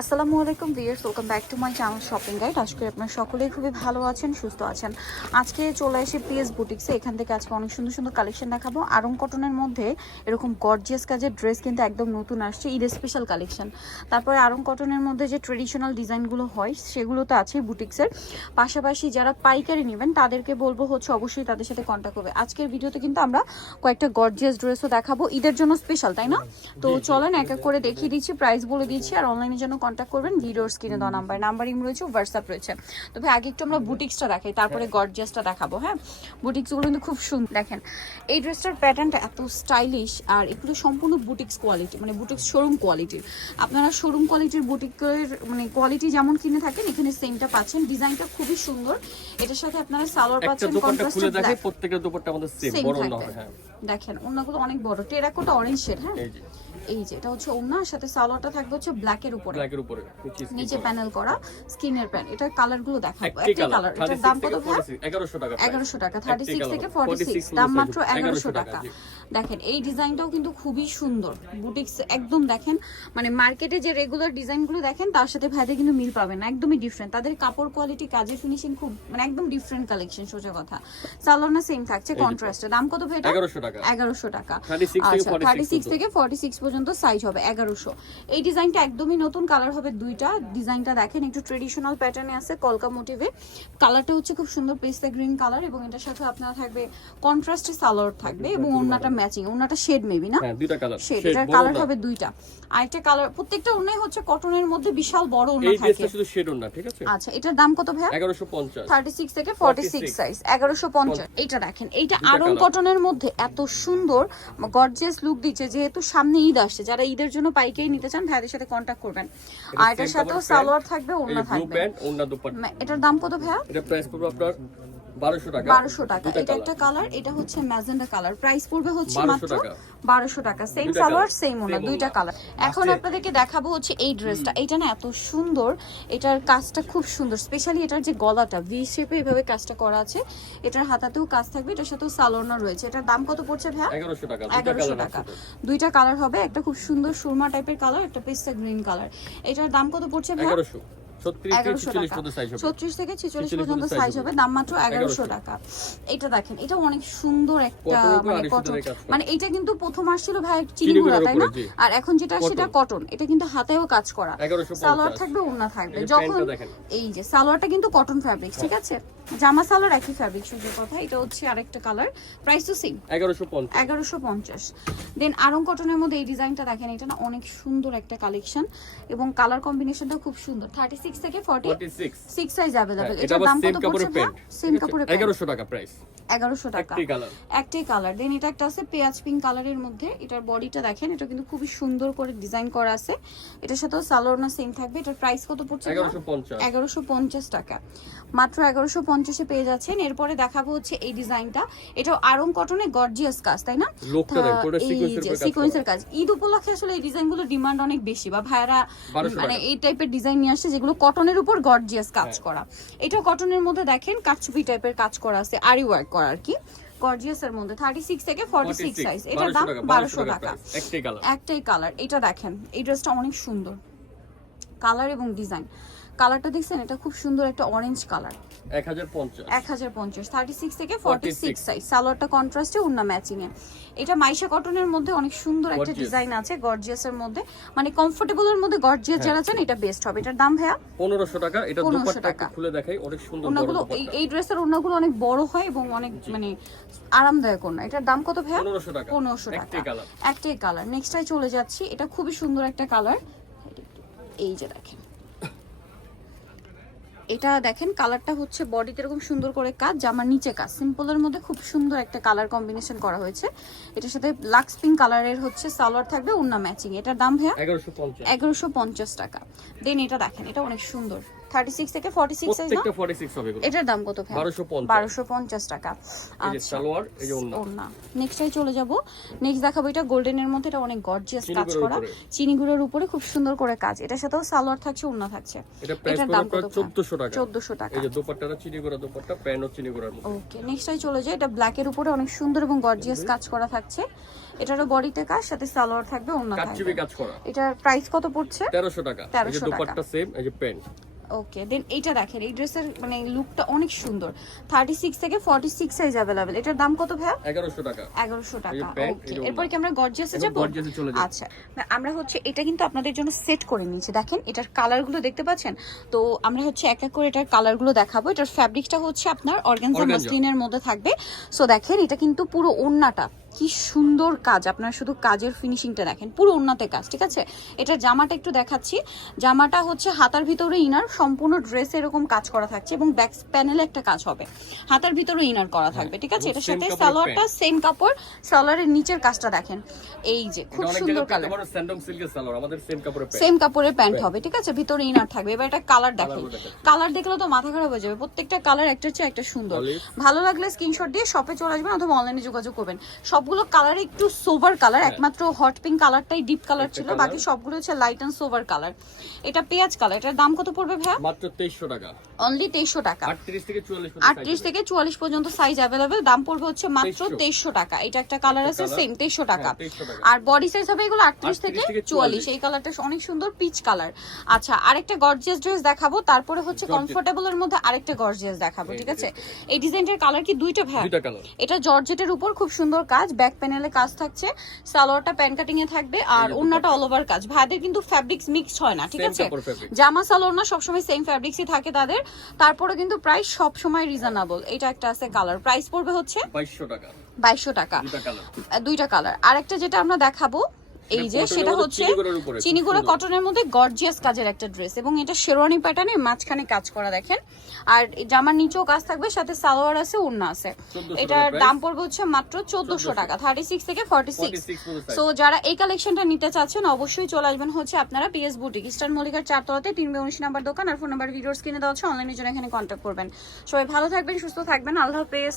আসসালামু আলাইকুম viewers welcome back to my channel shopping guide আজকে আপনারা সকলেই খুবই ভালো আছেন সুস্থ আছেন। আজকে চলে এসে পিএস বুটিক্সে এখান থেকে আজকে অনেক সুন্দর সুন্দর কালেকশন দেখাবো। আরং কটনের মধ্যে এরকম গর্জিয়াস কাজের ড্রেস কিন্তু একদম নতুন আসছে ঈদের স্পেশাল কালেকশন তারপরে আরং কটনের মধ্যে যে ট্রেডিশনাল ডিজাইনগুলো হয় সেগুলো তো আছে বুটিক্সের পাশাপাশি যারা পাইকারি নেবেন তাদেরকে বলব হচ্ছে অবশ্যই তাদের সাথে কন্ট্যাক্ট করবে আজকের ভিডিওতে কিন্তু আমরা কয়েকটা গর্জিয়াস ড্রেসও দেখাবো। ঈদের জন্য স্পেশাল তাই না? তো চলেন এক এক করে দেখিয়ে দিচ্ছি প্রাইস বলে দিচ্ছি। আর অনলাইনের জন্য কন্ট্যাক্ট করবেন ভিডিওর স্ক্রিনে দেওয়া নাম্বার নাম্বারিং রয়েছে হোয়াটসঅ্যাপ রয়েছে। তবে আগে একটু আমরা বুটিক্সটা দেখাই তারপরে গর্জিয়াসটা দেখাবো হ্যাঁ? বুটিক্সগুলো কিন্তু খুব সুন্দর দেখেন এই ড্রেসটার প্যাটার্নটা এত স্টাইলিশ আর এগুলো সম্পূর্ণ বুটিক্স কোয়ালিটি মানে বুটিক্স শোরুম কোয়ালিটির আপনারা শোরুম কোয়ালিটির বুটিকের মানে কোয়ালিটি যেমন কিনে থাকেন এখানে সেমটা পাচ্ছেন। ডিজাইনটা খুবই সুন্দর। এটার সাথে আপনারা সালোয়ার পাচ্ছেন কন্ট্রাস্টেড দেখে ব্ল্যাক প্রত্যেকটা দোপাট্টা আমাদের সেম বড় না হ্যাঁ দেখেন ওনাগুলো অনেক বড়। টেরাকোটা অরেঞ্জ শেড হ্যাঁ? এই যে। এটা হচ্ছে ওনার সাথে সালোয়ারটা থাকবে হচ্ছে ব্ল্যাকের উপরে। উপরে নিচে। প্যানেল করা স্কিনের প্যান্ট এটার কালারগুলো দেখাবো একটি একটাই কালার এটার দাম কত ভাই 1100 টাকা এগারোশো টাকা থার্টি একটি সিক্স colour, থেকে 46 দাম মাত্র 1100 টাকা দেখেন এই ডিজাইনটাও কিন্তু খুবই সুন্দর বুটিক্স একদম দেখেন মানে মার্কেটে যে রেগুলার ডিজাইনগুলো দেখেন তার সাথে ভাইদের কিন্তু মিল পাবেন না একদমই ডিফারেন্ট তাদের কাপড় কোয়ালিটি কাজের ফিনিশিং খুব মানে একদম ডিফারেন্ট কালেকশন সোজা কথা। সালোনা সেম থাকছে কন্ট্রাস্টে দাম কত ভাই এটা? 1100 টাকা। এগারোশো টাকা। 36 থেকে আচ্ছা 46 থার্টি সিক্স পর্যন্ত। থেকে ফর্টি সিক্স পর্যন্ত সাইজ হবে এগারোশো। এই ডিজাইনটা একদমই নতুন কালার হবে দুইটা। ডিজাইনটা দেখেন একটু ট্রেডিশনাল প্যাটার্নে আছে কলকা মোটিভে কালারটা হচ্ছে খুব সুন্দর পেস্তা গ্রিন কালার এবং এটার সাথে আপনার থাকবে কন্ট্রাস্টে সালোয়ার থাকবে এবং ওড়নাটা ম্যাচিং ওড়নাটা শেড মেবি না? হ্যাঁ দুইটা কালার শেড এটার কালার হবে দুইটা। আরেকটা কালার প্রত্যেকটা ওড়নাই হচ্ছে কটনের মধ্যে বিশাল বড় এই থাকে। শুধু শেড না ঠিক আছে? আচ্ছা এটার দাম কত ভাইয়া? 1150 থার্টি সিক্স থেকে ফর্টি সিক্স 46 সাইজ এগারোশো পঞ্চাশ। এইটা দেখেন এইটা আরন। কটনের মধ্যে এত সুন্দর গর্জিয়াস লুক দিচ্ছে যেহেতু সামনে ঈদ আসছে। যারা ঈদের জন্য পাইকারি নিতে চান ভাইদের সাথে কন্ট্যাক্ট করবেন। আর এটার সাথেও সালোয়ার থাকবে ওন্না থাকবে। এটার দাম কত ভাইয়া? এটা প্রাইস পড়বে আপনার? 1200 টাকা। এটা একটা কালার এটা হচ্ছে ম্যাজেন্ডা কালার প্রাইস পড়বে হচ্ছে মাত্র টাকা। সেম সালোয়ার সেম ওনা দুইটা কালার এখন আপনাদেরকে দেখাবো হচ্ছে এই ড্রেসটা এটা না এত সুন্দর। এটার কাজটা খুব সুন্দর। স্পেশালি এটার যে গলাটা ভি শেপে এভাবে কাজটা করা আছে। এটার হাতাতেও কাজ থাকবে। এটার সাথেও সালোয়ার রয়েছে। এটার দাম কত পড়ছে ভাইয়া? 1100 টাকা। দুইটা এগারোশো টাকা। দুইটা কালার হবে। একটা খুব সুন্দর সুরমা টাইপের কালার একটা পেস্তা গ্রিন কালার এটার দাম কত পড়ছে ভাইয়া? 1100 36 থেকে এগারোশো 46 টাকা। পর্যন্ত সাইজ হবে। ছত্রিশ থেকে ছেচল্লিশ পর্যন্ত সাইজ হবে। দাম মাত্র এগারোশো টাকা। এটা দেখেন এটা অনেক সুন্দর একটা মানে কটন। মানে এটা কিন্তু প্রথম আসছিল ভাই চিনিগুড়ার চিনিগুড়া তাই না? আর এখন যেটা সেটা কটন। এটা কিন্তু হাতেও কাজ করা। সালোয়ার থাকবে ওড়না থাকবে। যখন এই যে সালোয়ারটা কিন্তু কটন ফ্যাব্রিক ঠিক আছে? জামা সালোয়ার একই ফ্যাব্রিক শুধু কথা এটা হচ্ছে আরেকটা কালার প্রাইস তো সেম এগারোশো পঞ্চাশ। দেন আরং কটনের মধ্যে এই ডিজাইনটা দেখেন এটা না অনেক সুন্দর একটা কালেকশন এবং কালার কম্বিনেশনটা খুব সুন্দর। থার্টি সিক্স থেকে ফর্টি 46 সাইজ হ্যাঁ, এটা দাম কত পড়ছে সেম কাপড়ের 1100 টাকা প্রাইস এগারোশো টাকা। একটি কালার একটাই কালার দেন এটা একটা আছে পেঁয়াজ পিঙ্ক কালারের মধ্যে। এটার বডিটা দেখেন এটা কিন্তু খুবই সুন্দর করে ডিজাইন করা আছে। এটার সাথেও সালোয়ার না সেম থাকবে। এটার প্রাইস কত পড়ছে 1150 এগারোশো পঞ্চাশ। টাকা। মাত্র এগারোশো পঞ্চাশে পেয়ে যাচ্ছেন। এরপরে দেখাবো হচ্ছে এই ডিজাইনটা এটা আরং কটনে গর্জিয়াস কাজ তাই না? সিকোয়েন্সের কাজ ঈদ উপলক্ষে আসলে এই ডিজাইনগুলো ডিমান্ড অনেক বেশি বা ভাইয়ারা মানে এই টাইপের ডিজাইন নিয়ে আসছে যেগুলো কটনের উপর গর্জিয়াস কাজ হ্যাঁ। করা। এটা কটনের মধ্যে দেখেন কাচুপি টাইপের কাজ করা আছে আরি ওয়ার্ক করা আর কি। গর্জিয়াস এর মধ্যে থার্টি সিক্স থেকে ফর্টি সিক্স 46 সাইজ এটার দাম 1200 টাকা বারোশো টাকা। কালার একটাই কালার এটা দেখেন এই ড্রেসটা অনেক সুন্দর। কালার এবং ডিজাইন কালারটা দেখছেন? এটা খুব সুন্দর একটা অরেঞ্জ কালার। 1050 এক হাজার পঞ্চাশ থার্টি সিক্স থেকে ফর্টি 46 সিক্স সাইজ সালোয়ারটা কন্ট্রাস্টে উন্না ম্যাচিং এ। এটা মাইশা কটনের মধ্যে অনেক সুন্দর একটা ডিজাইন আছে গর্জিয়াস এর মধ্যে। মানে কমফোর্টেবল এর মধ্যে গর্জিয়াস। যারা চান এটা বেস্ট হবে। এটার দাম ভাইয়া? 1500 টাকা। এটা 1500 দুপাট্টা টাকা। একটু খুলে দেখাই। অনেক সুন্দর ওনাগুলো এই ড্রেসের ওনাগুলো অনেক বড় হয় এবং অনেক মানে আরামদায়ক ওনা এটার দাম কত ভাইয়া? 1500 টাকা। পনেরোশো একটি টাকা। একটাই কালার। চলে যাচ্ছি। এটা খুবই সুন্দর একটা কালার। এই যে দেখেন। এটা দেখেন কালারটা হচ্ছে বডিতে এরকম সুন্দর করে কাজ জামার নিচে কাজ। সিম্পলের মধ্যে খুব সুন্দর একটা কালার কম্বিনেশন করা হয়েছে। এটার সাথে লাক্স পিঙ্ক কালারের হচ্ছে সালোয়ার থাকবে উন্না ম্যাচিং এটার দাম ভাইয়া এগারোশো পঞ্চাশ। টাকা। দেন এটা দেখেন এটা অনেক সুন্দর। থার্টি সিক্স থেকে ফর্টি সিক্স সাইজ না? 46 হবে এটার দাম কত ভাই? 1250 বারোশো পঞ্চাশ টাকা। এই যে আচ্ছা। সালোয়ার এই যে ওন্না চলে যাব। নেক্সট দেখাবো এটা গোল্ডেনের মধ্যে এটা অনেক গর্জিয়াস কাজ করা। উপরে। চিনিগুড়োর উপরে খুব সুন্দর করে কাজ। এটার সাথেও সালোয়ার থাকছে ওড়না থাকছে। এটার দাম কত 1400 টাকা। এই যে দোপাট্টাটা চিনি দোপাট্টা চিনি ওকে নেক্সটে চলে যায় এটা ব্ল্যাকের উপরে অনেক সুন্দর এবং গর্জিয়াস কাজ করা থাকছে। এটারও বডিতে কাজ সাথে সালোয়ার থাকবে কাটচুপি থাকবে। কাজ করা। এটার প্রাইস কত পড়ছে? 1300 টাকা। এই 1300 টাকা। দোপাট্টা সেম এই যে প্যান্ট ওকে দেন এইটা দেখেন এই ড্রেসের মানে লুকটা অনেক সুন্দর। থার্টি সিক্স থেকে ফর্টি সিক্স সাইজ অ্যাভেলেবেল এটার দাম কত ভাইয়া? 1100 টাকা। এগারোশো টাকা ওকে এরপর কি আমরা গর্জিয়াসে যাব? গর্জিয়াসে চলে যাই আচ্ছা আমরা হচ্ছে এটা কিন্তু আপনাদের জন্য সেট করে নিয়েছি। দেখেন এটার কালারগুলো দেখতে পাচ্ছেন? তো আমরা হচ্ছে এক এক করে এটার কালারগুলো দেখাবো। এটার ফ্যাব্রিকটা হচ্ছে আপনার অর্গানজা। মাসলিনের মধ্যে থাকবে। সো দেখেন এটা কিন্তু পুরো ওন্নাটা কি সুন্দর কাজ। আপনারা শুধু কাজের ফিনিশিংটা দেখেন পুরো ওন্নাতে কাজ ঠিক আছে? এটার জামাটা একটু দেখাচ্ছি। জামাটা হচ্ছে হাতার ভিতরে ইনার সম্পূর্ণ ড্রেস এরকম কাজ করা থাকছে এবং ব্যাক প্যানেলে একটা কাজ হবে। হাতার ভিতরে ইনার করা থাকবে ঠিক আছে? এটার সাথে সালোয়ারটা সেম কাপড় সালোয়ারের নিচের কাজটা দেখেন। এই যে খুব সুন্দর কালার পারো স্যান্ডম সিল্কের সালোয়ার আমাদের সেম কাপড়ের প্যান্ট হবে ঠিক আছে? ভিতরে ইনার থাকবে। এবার এটা কালার দেখেন। কালার দেখলে তো মাথা খারাপ হয়ে যাবে। প্রত্যেকটা কালার একটার চেয়ে একটা সুন্দর। ভালো লাগলে স্ক্রিনশট দিয়ে শপে চলে আসবেন অথবা অনলাইনে যোগাযোগ করবেন। সবগুলো কালার একটু সোভার কালার একমাত্র হট পিঙ্ক কালারটাই ডিপ কালার হ্যাঁ। ছিল বাকি সবগুলো হচ্ছে লাইট এন্ড সোভার কালার এটা পেঁয়াজ কালার এটার দাম কত পড়বে ভাইয়া? মাত্র 2300 টাকা। অনলি তেইশশো টাকা। 38 থেকে 44 পর্যন্ত আটত্রিশ থেকে চুয়াল্লিশ পর্যন্ত সাইজ অ্যাভেলেবেল দাম পড়বে হচ্ছে মাত্র 2300 তেইশশো টাকা। এটা একটা কালার আছে। সেম তেইশশো টাকা। হ্যাঁ, 2300 টাকা। আর বডি সাইজ হবে এগুলো আটত্রিশ 38 থেকে থেকে চুয়াল্লিশ। এই কালারটা অনেক সুন্দর পিচ কালার আচ্ছা আরেকটা গর্জিয়াস ড্রেস দেখাবো তারপরে হচ্ছে। কমফোর্টেবল এর মধ্যে আরেকটা গর্জিয়াস দেখাবো ঠিক আছে? এই ডিজাইনটার কালার কি দুইটা ভাই এটা জর্জেটের উপর খুব সুন্দর কাজ ব্যাক প্যানেলে কাজ থাকছে সালোয়ারটা প্যান কাটিং এ থাকবে আর অন্যটা ওন্নাটা অল ওভার কাজ। ভাইদের কিন্তু ফ্যাব্রিক্স মিক্স হয় না ঠিক আছে? জামা সালোয়ার না সবসময় সেম ফ্যাব্রিক্সই থাকে তাদের। তারপরে কিন্তু প্রাইস সবসময় রিজনেবল এটা একটা আছে কালার প্রাইস পড়বে হচ্ছে 2200 টাকা। বাইশশো টাকা। দুইটা কালার আহ, দুইটা কালার আরেকটা যেটা আমরা দেখাবো এই যে সেটা হচ্ছে চিনিগুড়া সুন্দর। কটনের মধ্যে গর্জিয়াস কাজের একটা ড্রেস এবং এটা শেরওয়ানি প্যাটার্নের মাঝখানে কাজ করা দেখেন। আর জামার নিচেও কাজ থাকবে সাথে সালোয়ার আছে ওড়না আছে। এটার দাম। পড়বে হচ্ছে মাত্র চোদ্দশো টাকা থার্টি সিক্স থেকে ফর্টি সিক্স 46 সো যারা এই কালেকশনটা নিতে চাচ্ছেন অবশ্যই চলে আসবেন হচ্ছে আপনারা পিএস বুটিক ইস্টার্ন মল্লিকার চারতলাতে তিন বে উনিশ নাম্বার দোকান। আর ফোন নাম্বার ভিডিওস কিনে দেওয়া হচ্ছে অনলাইনের জন্য এখানে কন্ট্যাক্ট করবেন। সবাই ভালো থাকবেন সুস্থ থাকবেন। আল্লাহ হাফেজ।